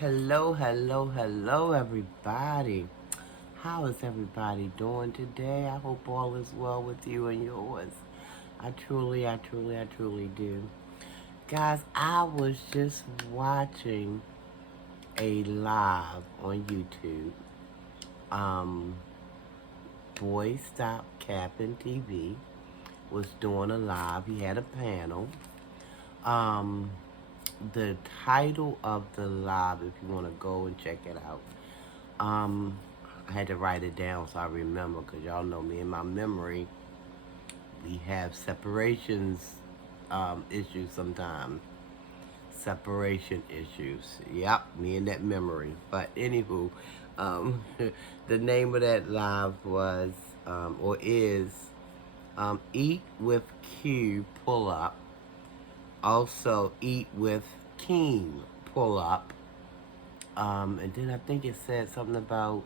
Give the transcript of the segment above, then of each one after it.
Hello, hello, hello, everybody. How is everybody doing today? I hope all is well with you and yours. I truly do. Guys, I was just watching a live on YouTube. Um, Boy Stop Capping TV was doing a live. He had a panel. Um, the title of the live, if you want to go and check it out, Um, I had to write it down so I remember, because y'all know me and my memory. We have separations issues sometimes. Separation issues. Yep, me and that memory. But anywho, um, the name of that live was, or is, Eat with Q Pull Up. Also, Eat with King Pull Up. And then I think it said something about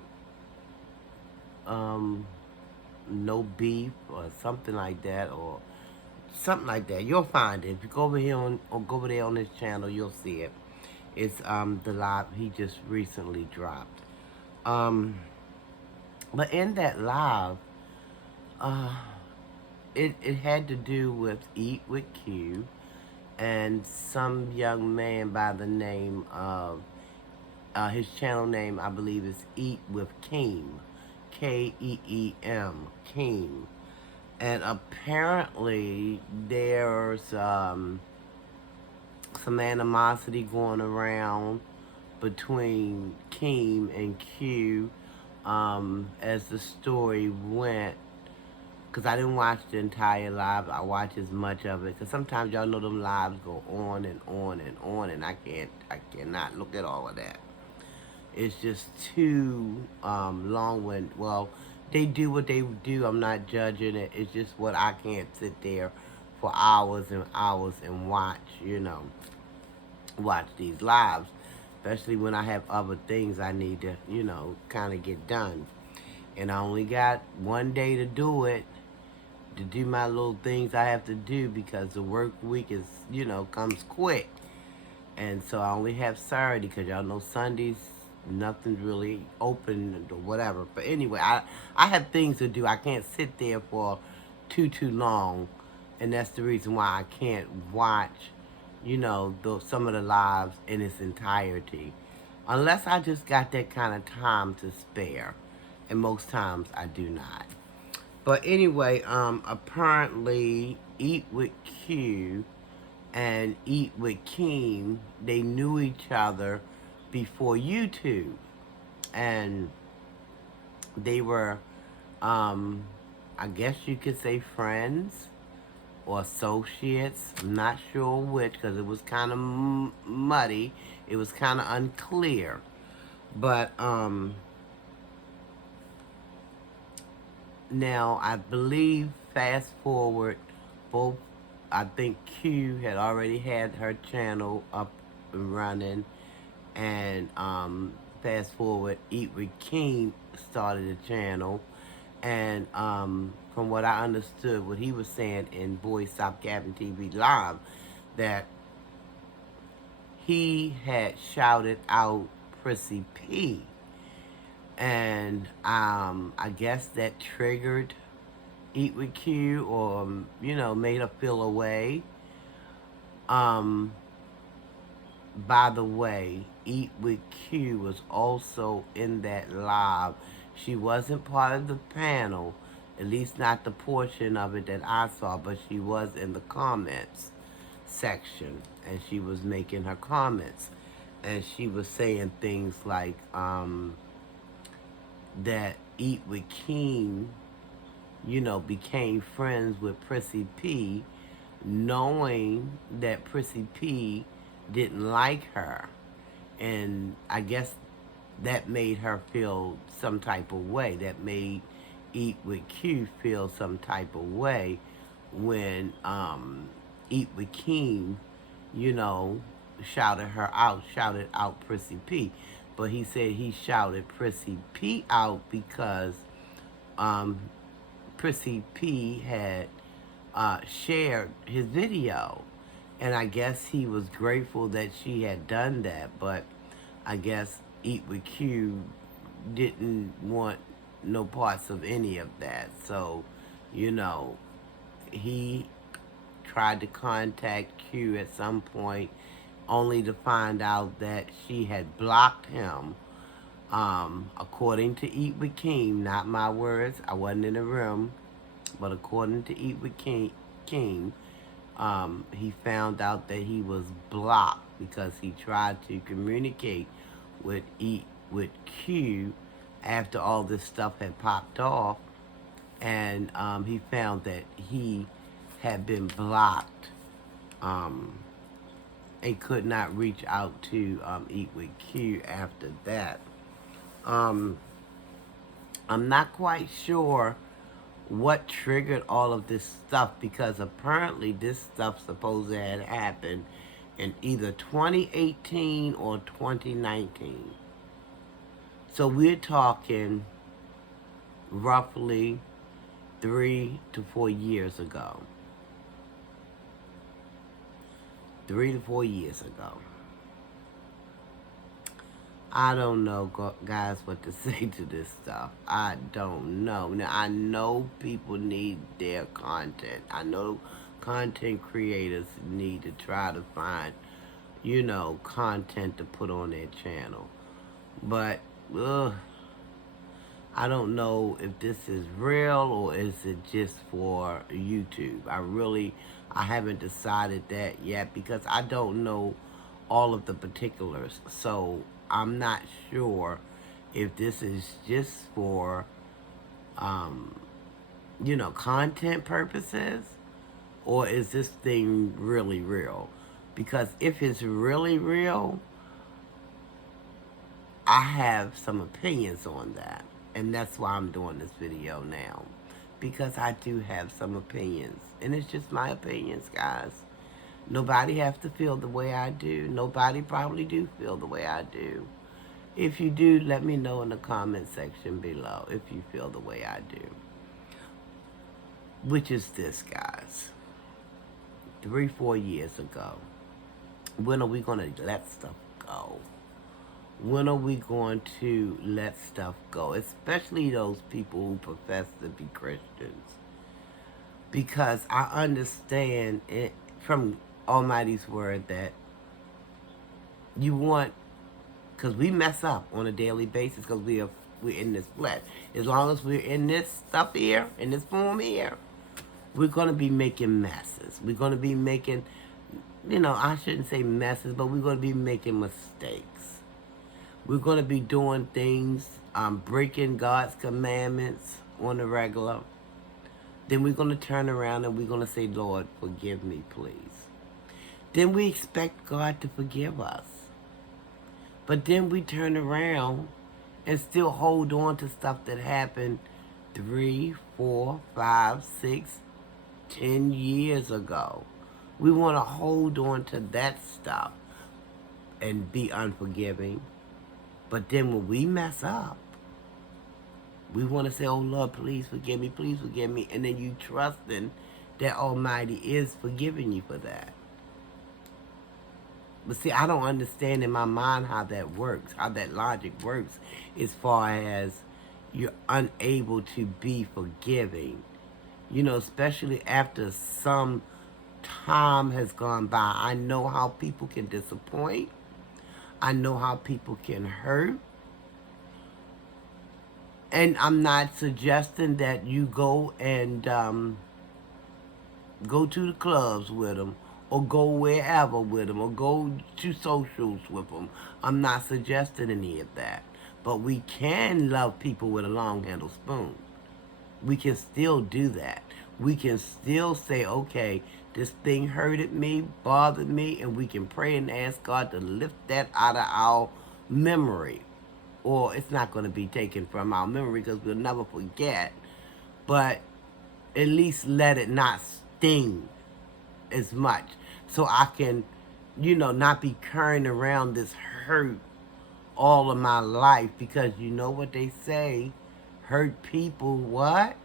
um, no beef or something like that, or something like that. You'll find it if you go over here on or go over there on this channel. You'll see it. It's the live he just recently dropped. Um, but in that live, uh, it had to do with Eat with Q and some young man by the name of his channel name, I believe, is Eat with Keem, Keem, Keem. And apparently there's some animosity going around between Keem and Q as the story went. Because I didn't watch the entire live. I watched as much of it. Because sometimes y'all know them lives go on and on and on. And I cannot look at all of that. It's just too long when, well, they do what they do. I'm not judging it. It's just what I can't sit there for hours and hours and watch these lives. Especially when I have other things I need to, kind of get done. And I only got one day to do it, to do my little things I have to do, because the work week is, comes quick. And so I only have Saturday, because y'all know Sundays, nothing's really open or whatever. But anyway, I have things to do. I can't sit there for too long. And that's the reason why I can't watch, some of the lives in its entirety. Unless I just got that kind of time to spare. And most times I do not. But anyway, apparently Eat with Q and Eat with Keem, they knew each other before YouTube. And they were, I guess you could say, friends or associates. I'm not sure which, because it was kind of muddy. It was kind of unclear. But now I believe, fast forward, both, I think Q had already had her channel up and running, and fast forward, Eat with King started a channel, and from what I understood, what he was saying in Boy Stop Capping TV Live, that he had shouted out Prissy P, and I guess that triggered Eat with Q, or made her feel away. Um, by the way, Eat with Q was also in that live. She wasn't part of the panel, at least not the portion of it that I saw, but she was in the comments section, and she was making her comments, and she was saying things like that Eat with King, became friends with Prissy P, knowing that Prissy P didn't like her. And I guess that made her feel some type of way. That made Eat with Q feel some type of way when Eat with King, you know, shouted out Prissy P. But he said he shouted Prissy P out because um, Prissy P had shared his video. And I guess he was grateful that she had done that. But I guess Eat with Q didn't want no parts of any of that. So, you know, he tried to contact Q at some point, only to find out that she had blocked him. According to Eat with King, not my words, I wasn't in the room, but according to Eat with King, he found out that he was blocked because he tried to communicate with Q after all this stuff had popped off, and he found that he had been blocked and could not reach out to Eat with Q after that. I'm not quite sure what triggered all of this stuff, because apparently this stuff supposed to had happened in either 2018 or 2019. So we're talking roughly 3 to 4 years ago. 3 to 4 years ago. I don't know, guys, what to say to this stuff. I don't know. Now, I know people need their content. I know content creators need to try to find, you know, content to put on their channel. But, I don't know if this is real or is it just for YouTube. I haven't decided that yet because I don't know all of the particulars. So I'm not sure if this is just for, you know, content purposes, or is this thing really real? Because if it's really real, I have some opinions on that. And that's why I'm doing this video now. Because I do have some opinions. And it's just my opinions, guys. Nobody has to feel the way I do. Nobody probably do feel the way I do. If you do, let me know in the comment section below if you feel the way I do. Which is this, guys. 3, 4 years ago. When are we going to let stuff go? When are we going to let stuff go? Especially those people who profess to be Christians. Because I understand it from Almighty's word that you want, because we mess up on a daily basis because we're in this flesh. As long as we're in this stuff here, in this form here, we're going to be making messes. We're going to be making, you know, I shouldn't say messes, but we're going to be making mistakes. We're going to be doing things, breaking God's commandments on the regular. Then we're going to turn around and we're going to say, Lord, forgive me, please. Then we expect God to forgive us. But then we turn around and still hold on to stuff that happened 3, 4, 5, 6, 10 years ago. We want to hold on to that stuff and be unforgiving. But then when we mess up, we want to say, oh, Lord, please forgive me, please forgive me. And then you trusting that Almighty is forgiving you for that. But see, I don't understand in my mind how that works, how that logic works, as far as you're unable to be forgiving. You know, especially after some time has gone by. I know how people can disappoint. I know how people can hurt. And I'm not suggesting that you go and go to the clubs with them, or go wherever with them, or go to socials with them. I'm not suggesting any of that. But we can love people with a long-handled spoon. We can still do that. We can still say, okay, this thing hurted me, bothered me, and we can pray and ask God to lift that out of our memory. Or it's not going to be taken from our memory because we'll never forget. But at least let it not sting as much. So I can, you know, not be carrying around this hurt all of my life. Because you know what they say, hurt people what?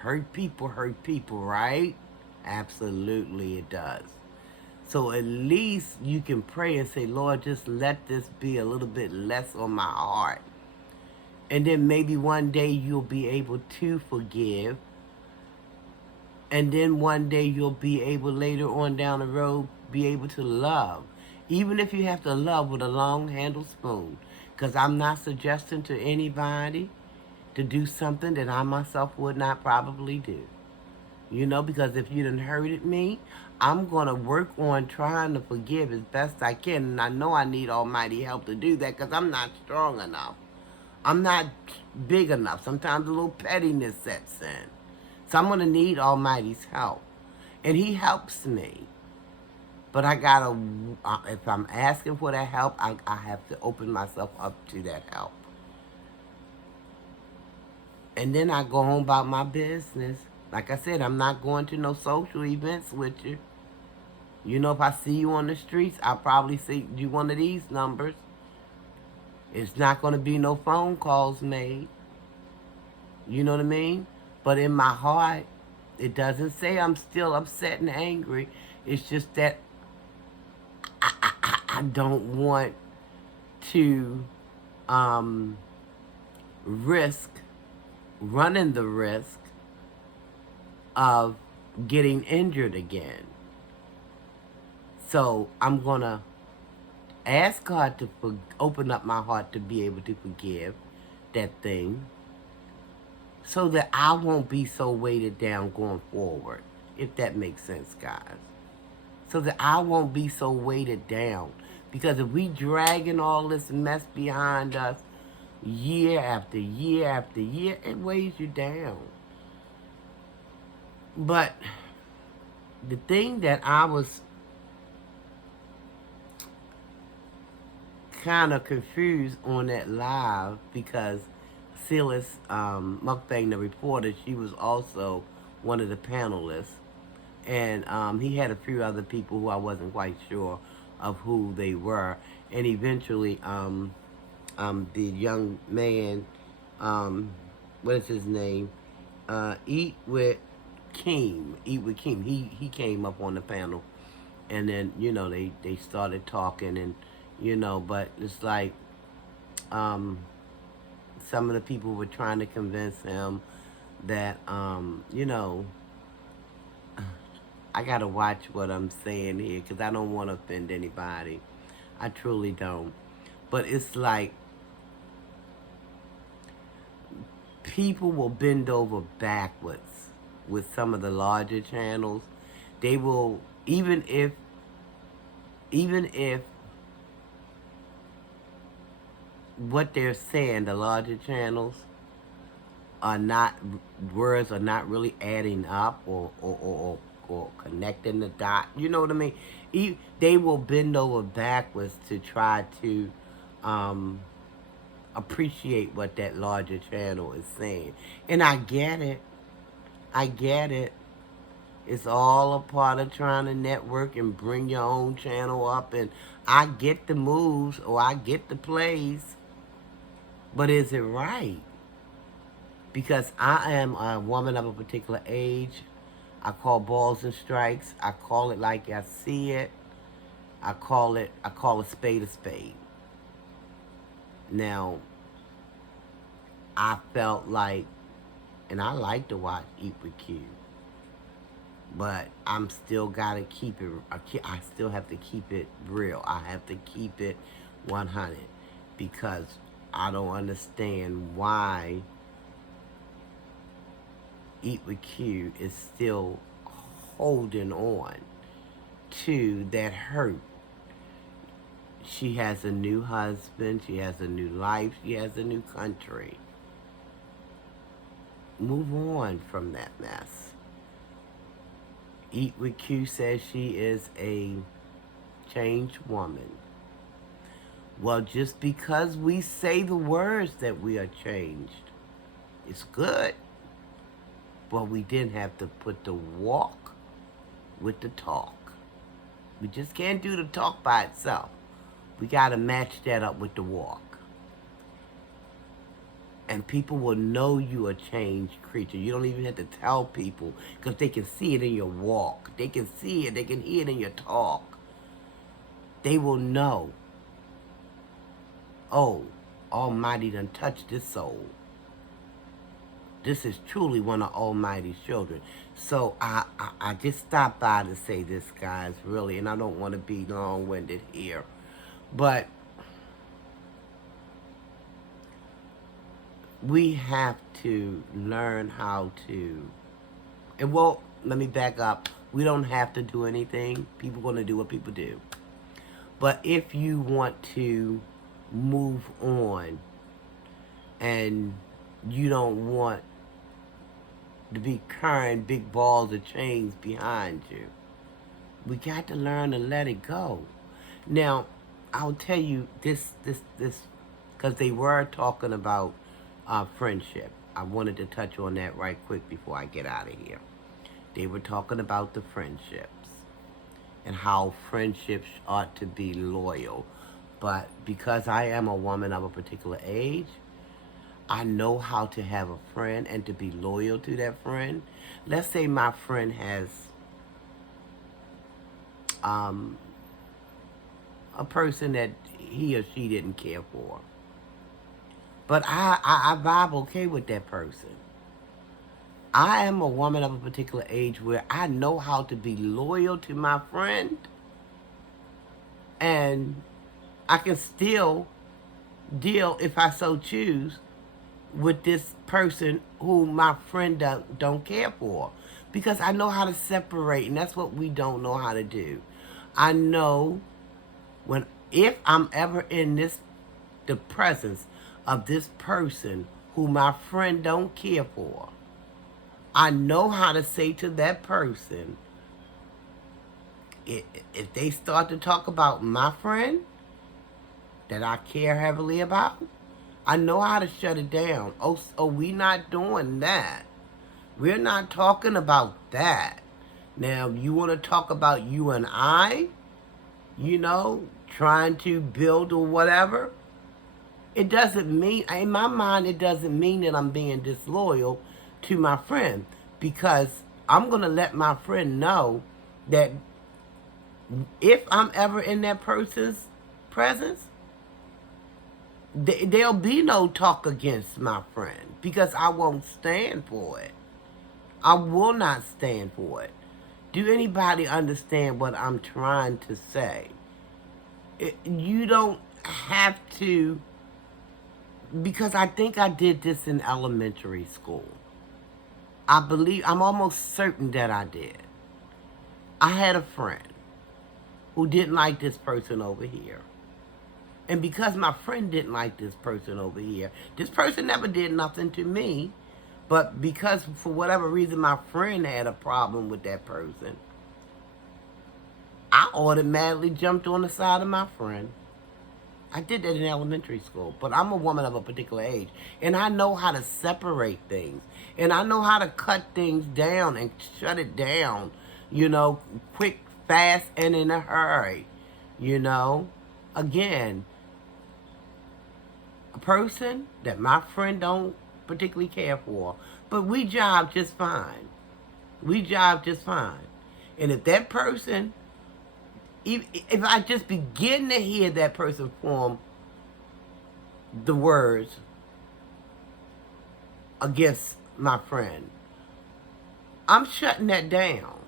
Hurt people, right? Absolutely it does. So at least you can pray and say, Lord, just let this be a little bit less on my heart. And then maybe one day you'll be able to forgive. And then one day you'll be able, later on down the road, be able to love. Even if you have to love with a long-handled spoon. Because I'm not suggesting to anybody to do something that I myself would not probably do. You know, because if you done hurted me, I'm going to work on trying to forgive as best I can. And I know I need Almighty help to do that because I'm not strong enough. I'm not big enough. Sometimes a little pettiness sets in. So I'm going to need Almighty's help. And He helps me. But I got to, if I'm asking for that help, I have to open myself up to that help. And then I go home about my business. Like I said, I'm not going to no social events with you. You know, if I see you on the streets, I'll probably see you one of these numbers. It's not going to be no phone calls made. You know what I mean? But in my heart, it doesn't say I'm still upset and angry. It's just that I don't want to running the risk of getting injured again. So I'm going to ask God to open up my heart to be able to forgive that thing so that I won't be so weighted down going forward, if that makes sense, guys. So that I won't be so weighted down. Because if we dragging all this mess behind us year after year after year, it weighs you down. But the thing that I was kind of confused on that live, because Silas Mukbang, the reporter, she was also one of the panelists. And he had a few other people who I wasn't quite sure of who they were. And eventually, the young man, what is his name? Eat with Keem. He came up on the panel. And then, you know, they started talking and, you know, but it's like some of the people were trying to convince him that, you know, I got to watch what I'm saying here because I don't want to offend anybody. I truly don't. But it's like people will bend over backwards with some of the larger channels. They will, even if what they're saying, the larger channels, are not, words are not really adding up or connecting the dot. You know what I mean? They will bend over backwards to try to appreciate what that larger channel is saying. And I get it. I get it. It's all a part of trying to network and bring your own channel up. And I get the moves or I get the plays. But is it right? Because I am a woman of a particular age. I call balls and strikes. I call it like I see it. I call a spade a spade. Now, I felt like, and I like to watch Eat with Q, but I'm still gotta keep it, I still have to keep it real. I have to keep it 100 because I don't understand why Eat with Q is still holding on to that hurt. She has a new husband, she has a new life, she has a new country. Move on from that mess. Eat with Q says she is a changed woman. Well, just because we say the words that we are changed, it's good. But we didn't have to put the walk with the talk. We just can't do the talk by itself. We got to match that up with the walk. And people will know you a changed creature. You don't even have to tell people because they can see it in your walk. They can see it. They can hear it in your talk. they will know, oh, Almighty done touched this soul. This is truly one of Almighty's children. So I just stopped by to say this, guys, really, and I don't want to be long-winded here. But we have to learn how to, and well, let me back up. We don't have to do anything. People are going to do what people do. But if you want to move on and you don't want to be carrying big balls of chains behind you, we got to learn to let it go. Now, I'll tell you this, because they were talking about friendship. I wanted to touch on that right quick before I get out of here. They were talking about the friendships and how friendships ought to be loyal. But because I am a woman of a particular age, I know how to have a friend and to be loyal to that friend. Let's say my friend has a person that he or she didn't care for. But I vibe okay with that person. I am a woman of a particular age where I know how to be loyal to my friend, and I can still deal, if I so choose, with this person who my friend don't care for, because I know how to separate, and that's what we don't know how to do. I know if I'm ever in the presence of this person who my friend don't care for, I know how to say to that person, if they start to talk about my friend that I care heavily about, I know how to shut it down. Oh, we not doing that. We're not talking about that. Now, you want to talk about you and I, trying to build or whatever, it doesn't mean, in my mind, it doesn't mean that I'm being disloyal to my friend, because I'm going to let my friend know that if I'm ever in that person's presence, there'll be no talk against my friend, because I won't stand for it. I will not stand for it. Do anybody understand what I'm trying to say? You don't have to, because I think I did this in elementary school. I'm almost certain that I did. I had a friend who didn't like this person over here. And because my friend didn't like this person over here, this person never did nothing to me, but because for whatever reason my friend had a problem with that person, I automatically jumped on the side of my friend. I did that in elementary school, but I'm a woman of a particular age, and I know how to separate things, and I know how to cut things down and shut it down, quick, fast, and in a hurry, Again, a person that my friend don't particularly care for, but we jive just fine. We jive just fine. And if that person, if I just begin to hear that person form the words against my friend, I'm shutting that down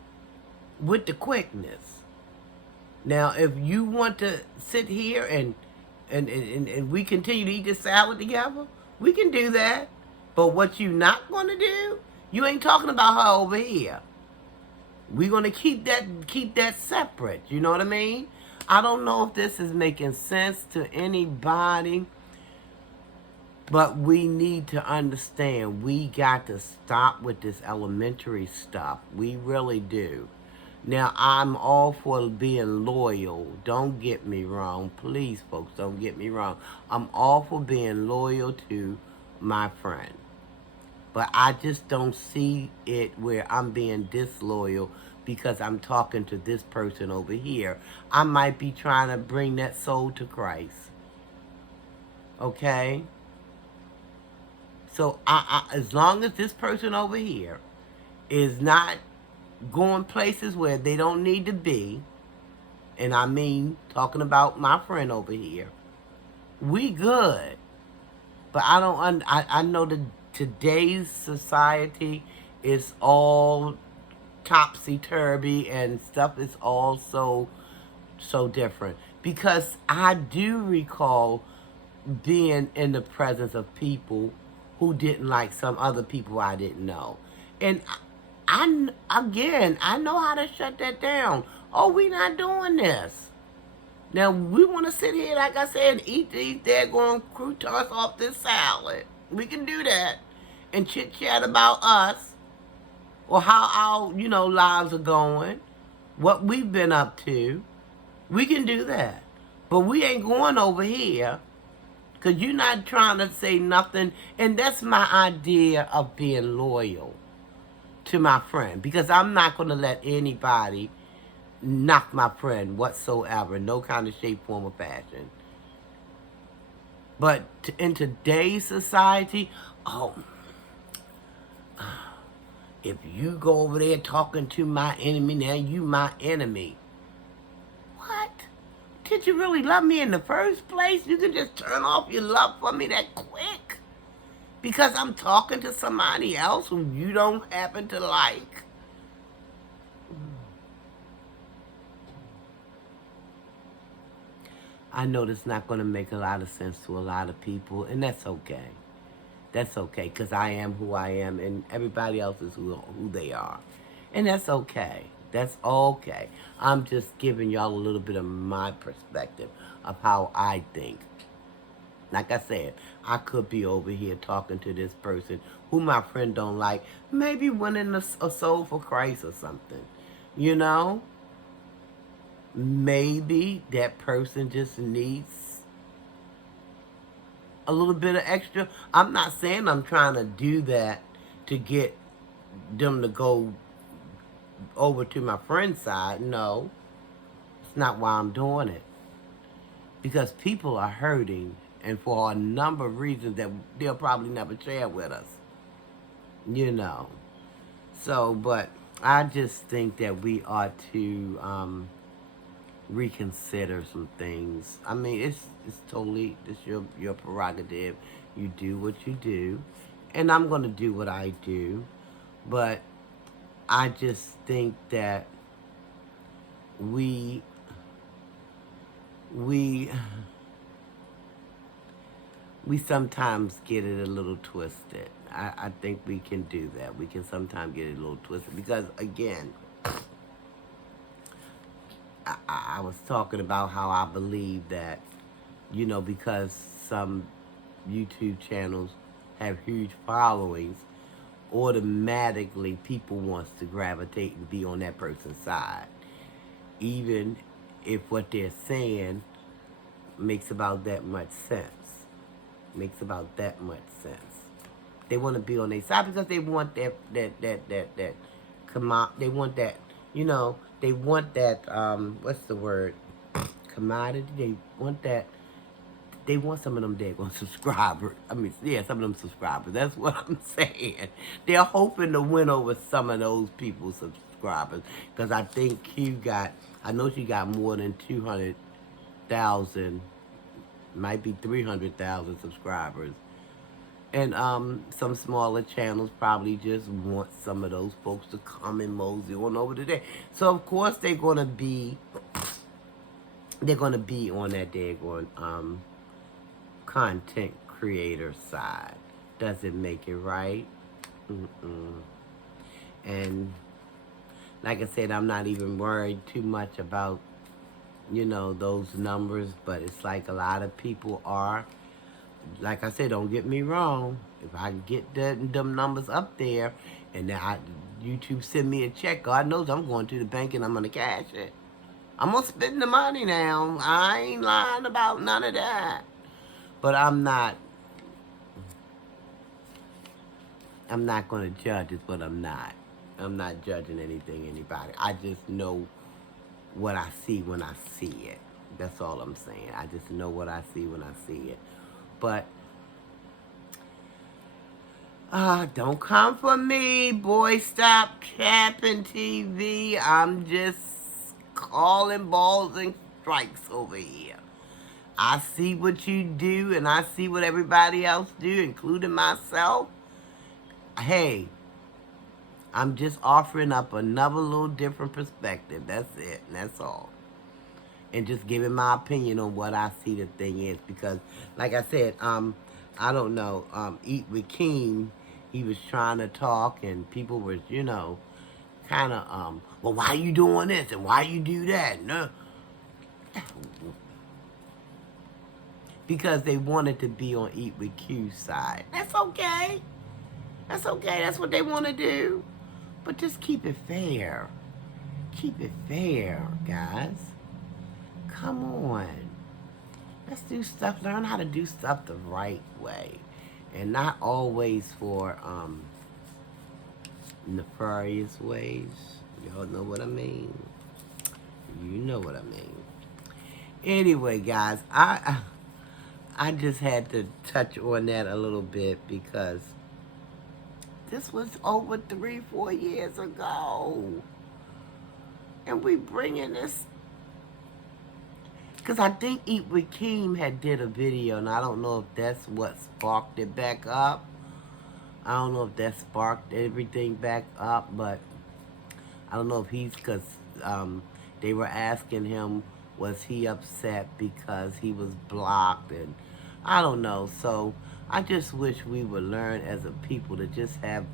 with the quickness. Now, if you want to sit here and we continue to eat this salad together, we can do that. But what you not going to do, you ain't talking about her over here. We're going to keep that separate. You know what I mean? I don't know if this is making sense to anybody, but we need to understand we got to stop with this elementary stuff. We really do. Now, I'm all for being loyal. Don't get me wrong. Please, folks, don't get me wrong. I'm all for being loyal to my friend. But I just don't see it where I'm being disloyal because I'm talking to this person over here. I might be trying to bring that soul to Christ. Okay? So, as long as this person over here is not going places where they don't need to be, and I mean talking about my friend over here, we good. But I know that today's society is all topsy-turvy and stuff is all so different. Because I do recall being in the presence of people who didn't like some other people I didn't know. And again, I know how to shut that down. Oh, we not doing this. Now, we want to sit here, like I said, and eat these daggone croutons off this salad. We can do that and chit-chat about us or how our, lives are going, what we've been up to. We can do that. But we ain't going over here because you're not trying to say nothing. And that's my idea of being loyal to my friend, because I'm not going to let anybody knock my friend whatsoever, no kind of shape, form, or fashion. But in today's society, if you go over there talking to my enemy, now you my enemy. What? Did you really love me in the first place? You can just turn off your love for me that quick? Because I'm talking to somebody else who you don't happen to like? I know that's not going to make a lot of sense to a lot of people, and that's okay. That's okay, because I am who I am, and everybody else is who they are. And that's okay. That's okay. I'm just giving y'all a little bit of my perspective of how I think. Like I said, I could be over here talking to this person who my friend don't like, maybe winning a soul for Christ or something, you know? Maybe that person just needs a little bit of extra. I'm not saying I'm trying to do that to get them to go over to my friend's side. No, it's not why I'm doing it. Because people are hurting, and for a number of reasons that they'll probably never share with us. You know. So, but I just think that we ought to reconsider some things. I mean, it's totally, it's your prerogative. You do what you do, and I'm gonna do what I do. But I just think that we sometimes get it a little twisted. I think we can do that. We can sometimes get it a little twisted because, again, I was talking about how I believe that, because some YouTube channels have huge followings, automatically people wants to gravitate and be on that person's side. Even if what they're saying makes about that much sense. Makes about that much sense. They want to be on their side because they want that come out. They want that, they want that, what's the word? Commodity. They want that. They want some of them daggone subscribers. I mean, yeah, some of them subscribers. That's what I'm saying. They're hoping to win over some of those people's subscribers. Because I think I know she got more than 200,000, might be 300,000 subscribers. And some smaller channels probably just want some of those folks to come and mosey on over today. So, of course, they're going to be on that daggone content creator side. Does it make it right? And like I said, I'm not even worried too much about, those numbers, but it's like a lot of people are. Like I said, don't get me wrong. If I get them numbers up there and YouTube send me a check, God knows I'm going to the bank and I'm going to cash it. I'm going to spend the money now. I ain't lying about none of that. But I'm not going to judge is what I'm not. I'm not judging anybody. I just know what I see when I see it. That's all I'm saying. I just know what I see when I see it. But don't come for me, boy. Stop capping TV. I'm just calling balls and strikes over here. I see what you do, and I see what everybody else do, including myself. Hey, I'm just offering up another little different perspective. That's it, and that's all. And just giving my opinion on what I see the thing is. Because, like I said, I don't know, Eat with King, he was trying to talk, and people were, kind of, well, why you doing this, and why you do that? No. Because they wanted to be on Eat with Q's side. That's okay. That's okay. That's what they want to do. But just keep it fair. Keep it fair, guys. Come on. Let's do stuff. Learn how to do stuff the right way. And not always for nefarious ways. Y'all know what I mean? You know what I mean. Anyway, guys, I just had to touch on that a little bit because this was over 3-4 years ago. And we bringing this, because I think Eat with Keem had did a video, and I don't know if that's what sparked it back up. I don't know if that sparked everything back up, but I don't know if he's, because they were asking him, was he upset because he was blocked, and I don't know. So I just wish we would learn as a people to just have,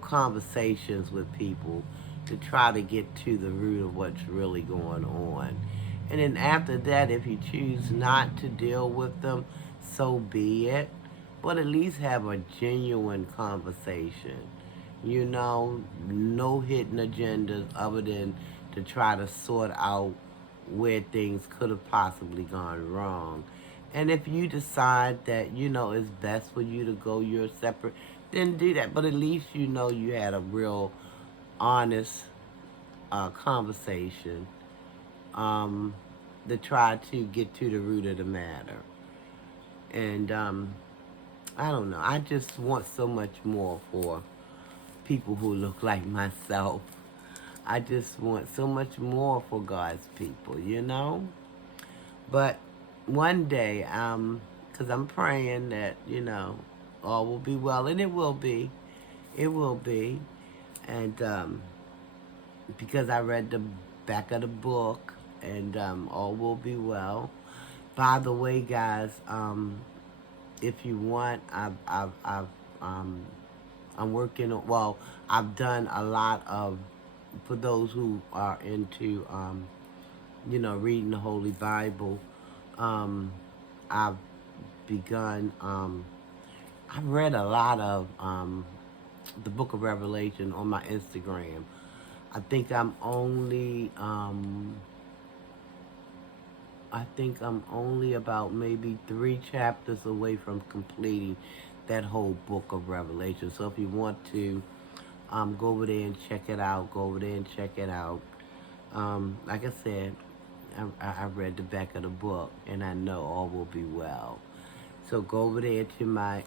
conversations with people to try to get to the root of what's really going on. And then after that, if you choose not to deal with them, so be it. But at least have a genuine conversation. No hidden agendas other than to try to sort out where things could have possibly gone wrong. And if you decide that, it's best for you to go your separate, then do that. But at least you had a real honest conversation to try to get to the root of the matter. And I don't know. I just want so much more for people who look like myself. I just want so much more for God's people, But one day, because I'm praying that, all will be well, and it will be. It will be. And because I read the back of the book, and all will be well. By the way, guys, if you want, I'm working on, well, I've done a lot of, for those who are into, reading the Holy Bible, I've begun, I've read a lot of the book of Revelation on my Instagram. I think I'm only about maybe 3 chapters away from completing that whole book of Revelation. So if you want to go over there and check it out, Like I said, I read the back of the book, and I know all will be well. So go over there to my,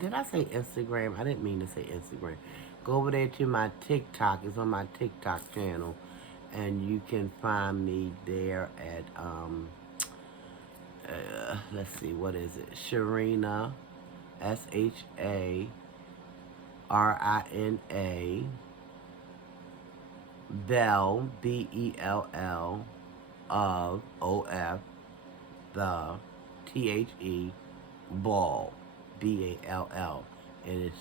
did I say Instagram? I didn't mean to say Instagram. Go over there to my TikTok. It's on my TikTok channel. And you can find me there at, let's see, what is it? Sharina, Sharina, Bell, Bell, of, O-F, the, T-H-E, Ball, B-A-L-L. And it's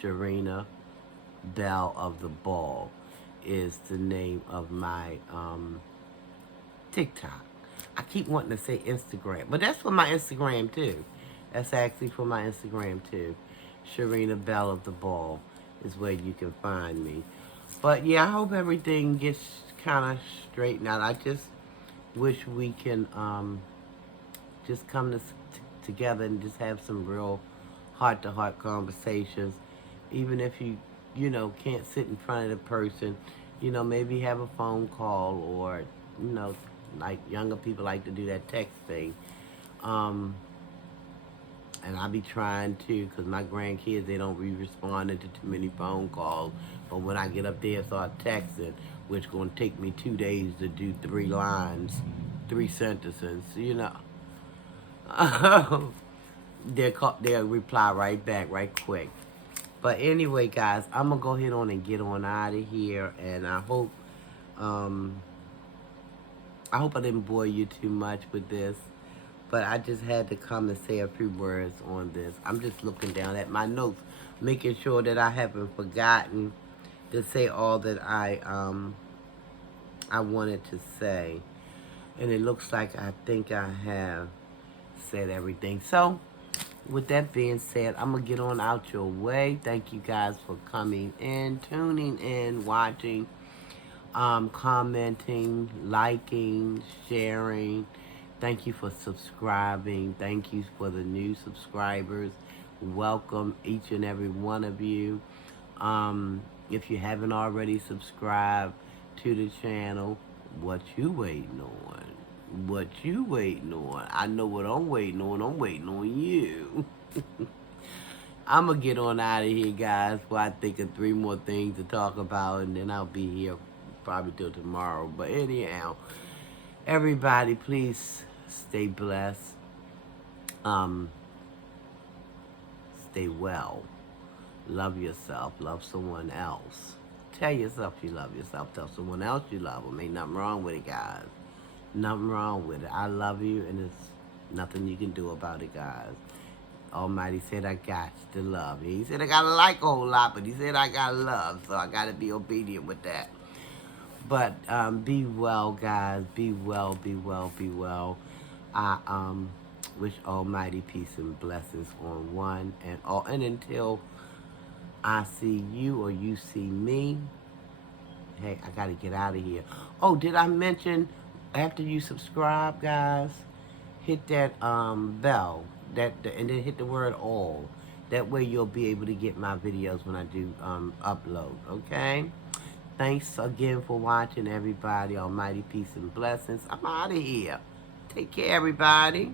Sharina Bell of the Ball is the name of my TikTok. I keep wanting to say Instagram, but that's for my Instagram too. That's actually for my Instagram too. Sharina Bell of the Ball is where you can find me. But yeah, I hope everything gets kind of straightened out. I just wish we can just come together and just have some real heart-to-heart conversations. Even if you can't sit in front of the person, maybe have a phone call, or, like younger people like to do that text thing. And I be trying to, because my grandkids, they don't be responding to too many phone calls. But when I get up there and start texting, which going to take me 2 days to do 3 lines, 3 sentences, you know. They'll reply right back, right quick. But anyway, guys, I'm going to go ahead on and get on out of here. And um, I hope I didn't bore you too much with this. But I just had to come and say a few words on this. I'm just looking down at my notes, making sure that I haven't forgotten to say all that I wanted to say. And it looks like I think I have said everything. So, with that being said, I'm going to get on out your way. Thank you guys for coming in, tuning in, watching, commenting, liking, sharing. Thank you for subscribing. Thank you for the new subscribers. Welcome each and every one of you. If you haven't already subscribed to the channel, what you waiting on? What you waiting on? I know what I'm waiting on. I'm waiting on you. I'm going to get on out of here, guys, while I think of 3 more things to talk about, and then I'll be here probably till tomorrow. But anyhow, everybody, please stay blessed. Stay well. Love yourself. Love someone else. Tell yourself you love yourself. Tell someone else you love them. Ain't nothing wrong with it, guys. Nothing wrong with it. I love you, and there's nothing you can do about it, guys. Almighty said I got to love. He said I got to like a whole lot, but he said I got to love, so I got to be obedient with that. But be well, guys. Be well, be well, be well. I wish almighty peace and blessings on one and all. And until I see you or you see me, hey, I got to get out of here. Oh, did I mention... After you subscribe, guys, hit that bell, and then hit the word all. That way you'll be able to get my videos when I do upload, okay? Thanks again for watching, everybody. Almighty peace and blessings. I'm out of here. Take care, everybody.